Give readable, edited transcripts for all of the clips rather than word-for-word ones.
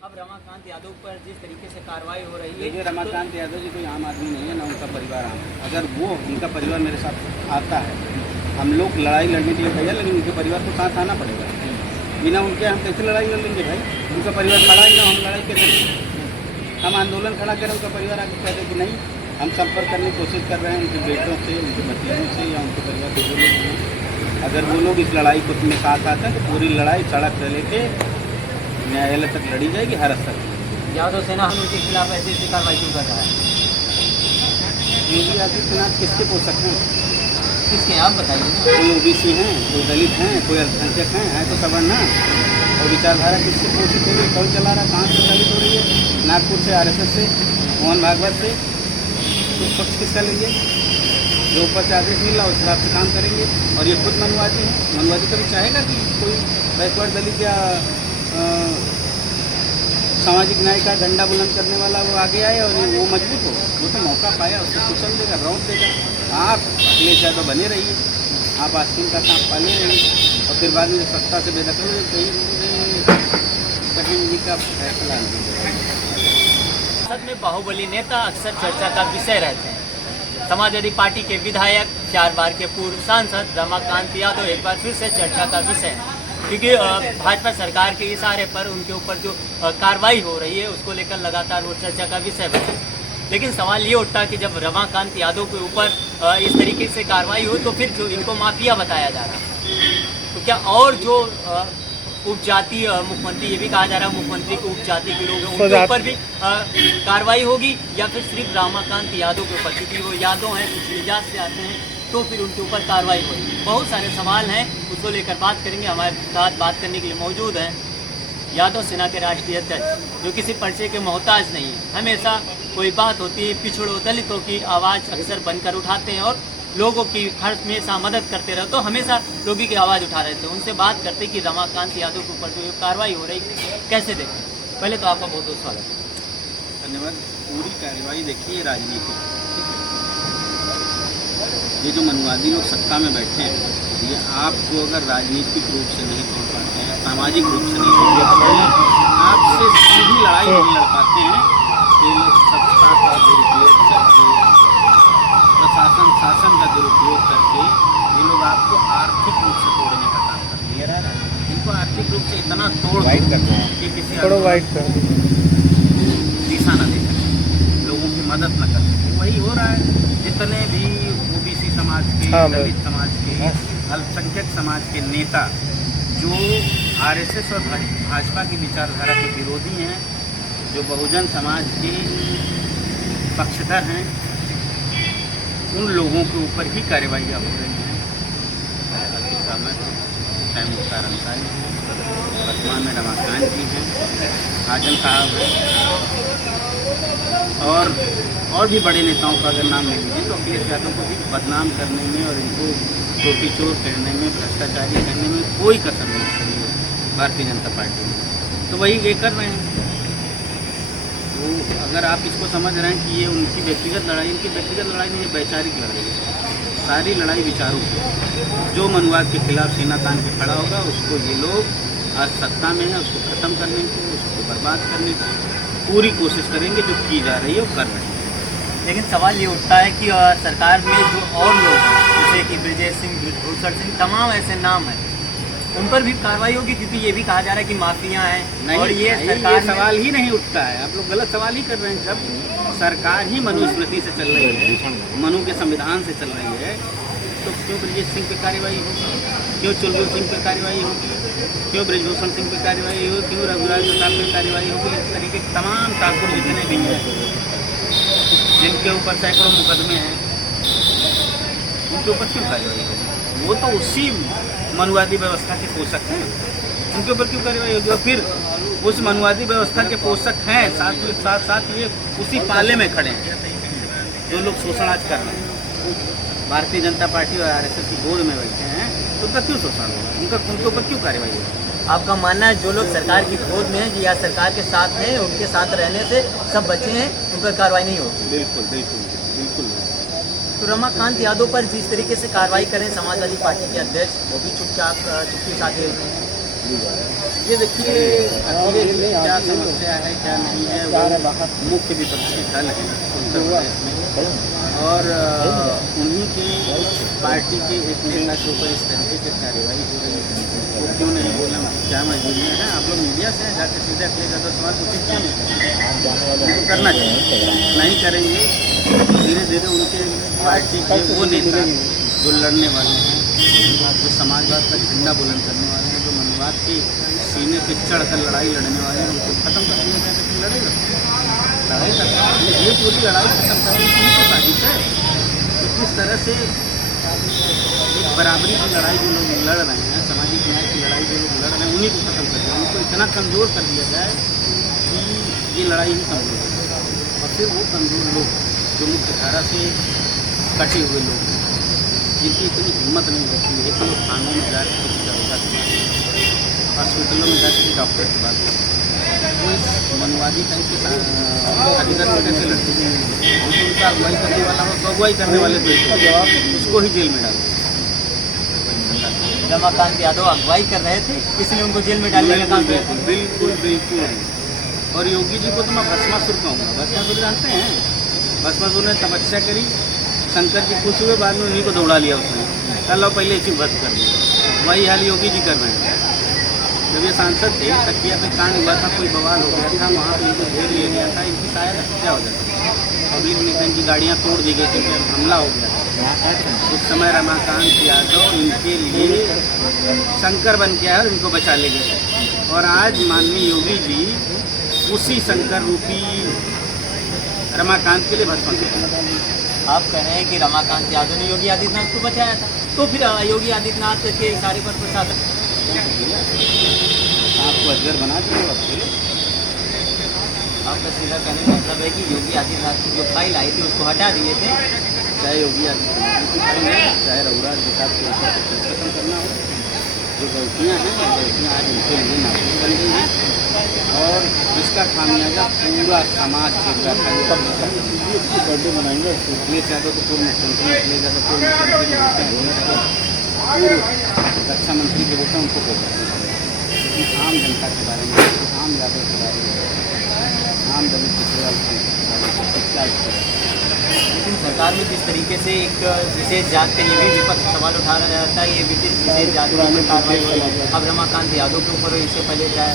अब रमाकांत यादव पर जिस तरीके से कार्रवाई हो रही है, देखिए रमाकांत यादव जी कोई आम आदमी नहीं है, ना उनका परिवार आम है। अगर वो उनका परिवार मेरे साथ आता है, हम लोग लड़ाई लड़ने के लिए तैयार, लेकिन उनके परिवार को साथ आना पड़ेगा। बिना उनके हम कैसे लड़ाई लड़ लेंगे भाई? उनका परिवार खड़ा ही ना, हम लड़ाई कैसे करें? हम आंदोलन खड़ा करें, उनका परिवार आगे कहते कि नहीं, हम संपर्क करने की कोशिश कर रहे हैं उनके बेटों से, उनके भतीजों से या उनके परिवार के जो लोग हैं। अगर वो लोग इस लड़ाई को में साथ आते हैं तो पूरी लड़ाई सड़क से लेके न्यायालय तक लड़ी जाएगी हर स्तर पर। यादव सेना उनके खिलाफ ऐसी ऐसी कार्रवाई क्यों कर रहा है? योगी आदित्यनाथ किसके पोषक हैं? किसके, आप बताइए ना। कोई ओबीसी हैं, कोई दलित हैं, कोई अल्पसंख्यक हैं, है तो सवर्ण ना। और विचारधारा किससे पोषित है? कौन चला रहा, कहाँ से प्रचारित हो रही है? नागपुर से, आरएसएस से, मोहन भागवत से। तो पक्ष किसका लीजिए? जो ऊपर से आदेश मिल रहा उस हिसाब से काम करेंगे। और ये खुद मनुवादी हैं। मनुवादी कभी चाहेगा कि कोई बैकवर्ड दलित या सामाजिक न्याय का झंडा बुलंद करने वाला वो आगे आए और वो मजबूत हो? वो तो मौका पाया, उसको कुचल देगा, रौंद देगा। आप अखिलेश यादव बने रहिए, आप आस्तीन का सांप पाले रहिए, और फिर बाद में सत्ता से बेदखल हो कहीं जी का फैसला नहीं। संसद में बाहुबली नेता अक्सर चर्चा का विषय रहते हैं। समाजवादी पार्टी के विधायक, 4 बार के पूर्व सांसद रमाकांत यादव एक बार फिर से चर्चा का विषय है, क्योंकि भाजपा सरकार के इशारे पर उनके ऊपर जो कार्रवाई हो रही है उसको लेकर लगातार वो चर्चा का विषय बना। लेकिन सवाल ये उठता कि जब रमाकांत यादव के ऊपर इस तरीके से कार्रवाई हो तो फिर जो इनको माफिया बताया जा रहा है, तो क्या और जो उपजाति मुख्यमंत्री, ये भी कहा जा रहा है मुख्यमंत्री को उपजाति के लोग हैं उनके ऊपर भी कार्रवाई होगी, या फिर सिर्फ रमाकांत यादव के ऊपर, क्योंकि वो यादव हैं, कुछ मिजाज से आते हैं, तो फिर उनके ऊपर कार्रवाई होगी? बहुत सारे सवाल हैं, उसको लेकर बात करेंगे। हमारे साथ बात करने के लिए मौजूद हैं यादव सेना के राष्ट्रीय अध्यक्ष, जो किसी परिचय के मोहताज नहीं है। हमेशा कोई बात होती है, पिछड़ों दलितों की आवाज़ अक्सर बनकर उठाते हैं और लोगों की हर हमेशा मदद करते रहे, तो हमेशा लोगों की आवाज़ उठा रहे थे। उनसे बात करते कि रमाकांत यादव के ऊपर जो कार्रवाई हो रही कैसे देखते? पहले तो आपका बहुत बहुत स्वागत है। धन्यवाद। पूरी कार्रवाई देखिए राजनीति, ये जो मनुवादी लोग सत्ता में बैठे हैं, ये आपको अगर राजनीतिक रूप से नहीं तोड़ पाते हैं, सामाजिक रूप से नहीं तोड़ पाते हैं, आपसे सीधी लड़ाई नहीं लड़ पाते हैं, ये लोग सत्ता का दुरुपयोग करके, प्रशासन शासन का दुरुपयोग करके ये लोग आपको आर्थिक रूप से तोड़ने का काम करते हैं। इनको आर्थिक रूप से इतना तोड़ कि किसी दिशा न दे सके, लोगों की मदद न कर सके। वही हो रहा है। जितने भी ओबीसी समाज के, दलित समाज के, अल्पसंख्यक समाज के नेता जो आरएसएस और भाजपा की विचारधारा के विरोधी हैं, जो बहुजन समाज के पक्षधर हैं, उन लोगों के ऊपर ही कार्रवाइयाँ हो रही हैं। अतीका में मुख्तार अंसारी हैं, वर्तमान में रमाकांत जी हैं, आजम साहब हैं, और भी बड़े नेताओं का अगर नाम ले लीजिए तो अखिलेश यादव को भी बदनाम करने में और इनको चोटी चोर कहने में, भ्रष्टाचारी कहने में कोई कसर नहीं करी है भारतीय जनता पार्टी ने। तो वही ये कर रहे हैं। तो अगर आप इसको समझ रहे हैं कि ये उनकी व्यक्तिगत लड़ाई, इनकी व्यक्तिगत लड़ाई नहीं, ये वैचारिक लड़ाई है। सारी लड़ाई विचारों की। जो मनुवाद के खिलाफ सीना तान के खड़ा होगा उसको ये लोग आज सत्ता में है, उसको ख़त्म करने की, उसको बर्बाद करने की पूरी कोशिश करेंगे, जो की जा रही है वो कर रहे हैं। लेकिन सवाल ये उठता है कि सरकार में जो और लोग हैं, जैसे कि ब्रजेश सिंह, भूषण सिंह, तमाम ऐसे नाम हैं, उन पर भी कार्रवाई होगी, क्योंकि ये भी कहा जा रहा है कि माफिया हैं। नहीं, और ये सरकार ये सवाल ही नहीं उठता है। आप लोग गलत सवाल ही कर रहे हैं। जब सरकार ही मनुस्मृति से चल रही है, मनु के संविधान से चल रही है, तो क्यों ब्रजेश सिंह पर कार्रवाई होगी? क्यों चुलबुल सिंह पर कार्रवाई होगी? क्यों ब्रजभूषण सिंह पर कार्रवाई होगी? क्यों रघुराज प्रताप पर कार्रवाई होगी? इस तरीके के तमाम ठाकुर जितने भी हैं, जिनके ऊपर सैकड़ों मुकदमे हैं, उनके ऊपर क्यों कार्रवाई होगी? वो तो उसी मनुवादी व्यवस्था के पोषक हैं, उनके ऊपर क्यों कार्रवाई होगी? और फिर उस मनुवादी व्यवस्था के पोषक हैं, साथ ये उसी पाले में खड़े हैं जो लोग शोषण आज कर रहे हैं। भारतीय जनता पार्टी और आरएसएस की गोद में बैठे हैं, तो उनका क्यों शोषण होगा? उनके ऊपर क्यों कार्रवाई होगी? आपका मानना है जो लोग सरकार की गोद में हैं या सरकार के साथ हैं, उनके साथ रहने से सब बचे हैं, उन पर कार्रवाई नहीं होगी? बिल्कुल बिल्कुल बिल्कुल। तो रमाकांत यादव पर जिस तरीके से कार्रवाई करें समाजवादी पार्टी के अध्यक्ष, वो भी चुपचाप चुप्पी साधे हुए हैं। ये देखिए अखिलेश की क्या समस्या है क्या नहीं है, वो मुख्य विपक्षी दल है उत्तर प्रदेश में, और उन्हीं की पार्टी के एक नेता के ऊपर इस तरीके से कार्रवाई हो रही है। वो क्यों नहीं बोलना, क्या मजबूरियाँ हैं? आप लोग मीडिया से जाकर सीधे अखिलेश यादव सवाल पूछे क्यों नहीं करेंगे? उनको करना चाहिए, नहीं करेंगे धीरे धीरे उनके पार्टी के वो नेता जो लड़ने वाले हैं, जो समाजवाद का झंडा बुलंद करने वाले हैं, जो मनवाद के सीने पे चढ़कर लड़ाई लड़ने वाले हैं, उनको खत्म कर दिया जाए तो लड़ेगा, लड़ाई करना ये पूरी लड़ाई खत्म करने की तो साजिश है। तो किस तरह से एक बराबरी की लड़ाई जो लोग लड़ रहे हैं, सामाजिक न्याय की लड़ाई जो लोग लड़ रहे हैं, उन्हीं को खत्म कर दिया, उनको इतना कमज़ोर कर दिया जाए कि ये लड़ाई ही कमज़ोर है। और फिर वो कमज़ोर लोग जो मुख्य धारा से कटे हुए लोग हैं, जिनकी इतनी हिम्मत नहीं होती है कि लोग थानों में जाकर किसी दरोगा से बात करें, हॉस्पिटलों में जाकर किसी डॉक्टर से बात करें, वो इस मनवादी टाइप के अधिकार से कैसे लड़ते हैं? उनको उनका अगुवाई करने वाला हो तो अगुवाई करने वाले को उसको ही जेल में डाल रमाकांत यादव अगुवाई कर रहे थे, इसलिए उनको जेल में डालने का काम किया। बिल्कुल बिल्कुल। और योगी जी को तो मैं भस्मासुर कहूँगा। भस्मासुर जानते हैं? भस्मासुर ने तपस्या करी, शंकर जी खुश हुए, बाद में उन्हीं को दौड़ा लिया उसने, कल और पहले इसी वक्त कर दिया। वही हाल योगी जी कर रहे हैं। जब ये सांसद थे, तकिया पे कांड हुआ था, कोई बवाल हो गया था, वहाँ पे इनको घेर लिया गया था, इनकी शायद हत्या हो जाती, पब्लिक ने इनकी गाड़ियाँ तोड़ दी गई थी, फिर हमला हो गया था। उस समय रमाकांत यादव इनके लिए शंकर बन के आए और इनको बचा ले गए। और आज माननीय योगी जी उसी शंकर रूपी रमाकांत के लिए भस्मासुर। आप कह रहे हैं कि रमाकांत यादव ने योगी आदित्यनाथ को बचाया था, तो फिर योगी आदित्यनाथ के इशारे पर प्रशासन आपको अजगर बना दिया अकेले। आपका सीधा कहने का मतलब है कि योगी आदित्यनाथ की जो फाइल आई थी उसको हटा दिए थे। चाहे योगी आदित्यनाथ की फाइल है, चाहे रघुराज प्रसाद के ऊपर खत्म करना हो, जो गलतियाँ हैं वो गलतियाँ आज उनके लिए नाजुक बन गई हैं और जिसका खामियाजा पूरा समाज से बर्थडे मनाएंगे। अखिलेश यादव तो पूर्व मुख्यमंत्री, अखिलेश यादव पूर्व मुख्यमंत्री, पूर्व रक्षा मंत्री जो होते हैं उनको बोल रहे हैं, लेकिन आम जनता के बारे में, आम यादव के बारे में, आम दलित पिछड़े क्या लेकिन सरकार में जिस तरीके से एक विशेष जात के लिए भी विपक्ष सवाल उठा रहा जाता है, ये विशेष जात के ऊपर कार्रवाई हो रही है। अब रमाकांत यादव के ऊपर हो, इससे पहले चाहे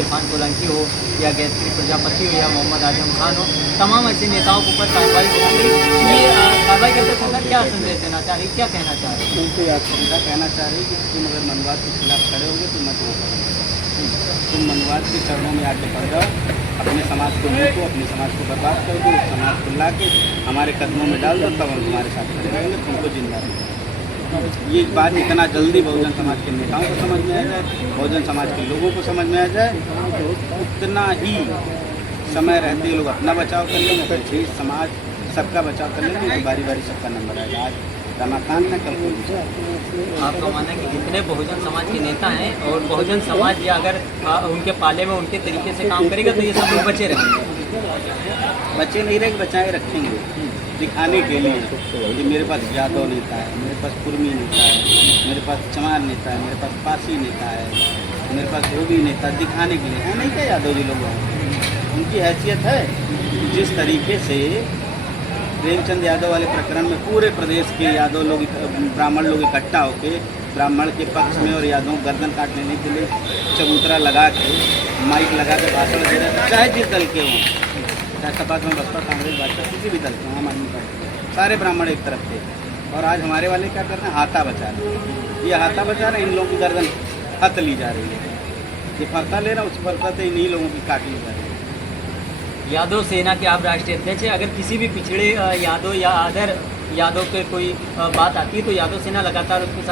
इरफान सोलंकी हो या गायत्री प्रजापति हो या मोहम्मद आजम खान हो, तमाम ऐसे नेताओं के ऊपर कार्रवाई हो रही है। ये कार्रवाई करते समय क्या संदेश देना चाह रही, क्या कहना चाह रही? उनको याद कहना चाह रही कि तुम अगर मनवाद के खिलाफ खड़े होगे तो मत वो तुम मनवाद के चरणों में आके पड़ जाओ, अपने समाज को लूटो, अपने समाज को बर्बाद कर दो, उस समाज को ला के हमारे कदमों में डाल दो, तब हम तुम्हारे साथ खड़े रहेंगे, तुमको जिंदा रहेंगे। ये बात इतना जल्दी बहुजन समाज के नेताओं को समझ में आ जाए, बहुजन समाज के लोगों को समझ में आ जाए, उतना ही समय रहते ही लोग अपना बचाव कर लेंगे, फिर समाज सबका बचाव कर लेंगे, तो बारी बारी सबका नंबर आएगा। आज रमाकांत ने कल आपका मानना है कि जितने बहुजन समाज के नेता हैं और बहुजन समाज या अगर उनके पाले में उनके तरीके से काम करेगा तो ये सब लोग बचे रहेंगे? बच्चे नहीं रहेंगे, बचाए रखेंगे दिखाने के लिए कि मेरे पास यादव नेता है, मेरे पास कुर्मी नेता है, मेरे पास चमार नेता है, मेरे पास पासी नेता है, मेरे पास धोबी नेता, दिखाने के लिए है नहीं क्या यादव जी लोग हैं। उनकी हैसियत है। जिस तरीके से प्रेमचंद यादव वाले प्रकरण में पूरे प्रदेश के यादव लोग, ब्राह्मण लोग इकट्ठा होकर ब्राह्मण के पक्ष में और यादव गर्दन काट लेने के लिए चबूतरा लगा के माइक लगा के भाषण दे रहे थे, चाहे जिस दल के हों, चाहे सपा में बसपा कांग्रेस भाजपा किसी भी दल के, आम आदमी पार्टी, सारे ब्राह्मण एक तरफ थे। और आज हमारे वाले क्या कर रहे हैं? हाथा बचा रहे हैं। ये हाथा बचा रहे हैं, इन लोगों की गर्दन हथ ली जा रही है। ये फरता ले रहा है, उस फरता से इन्हीं लोगों की काट ली जा रही है। यादव सेना के आप राष्ट्रीय अध्यक्ष हैं, अगर किसी भी पिछड़े यादव या अदर यादव पे कोई बात आती है तो यादव सेना लगातार उसके साथ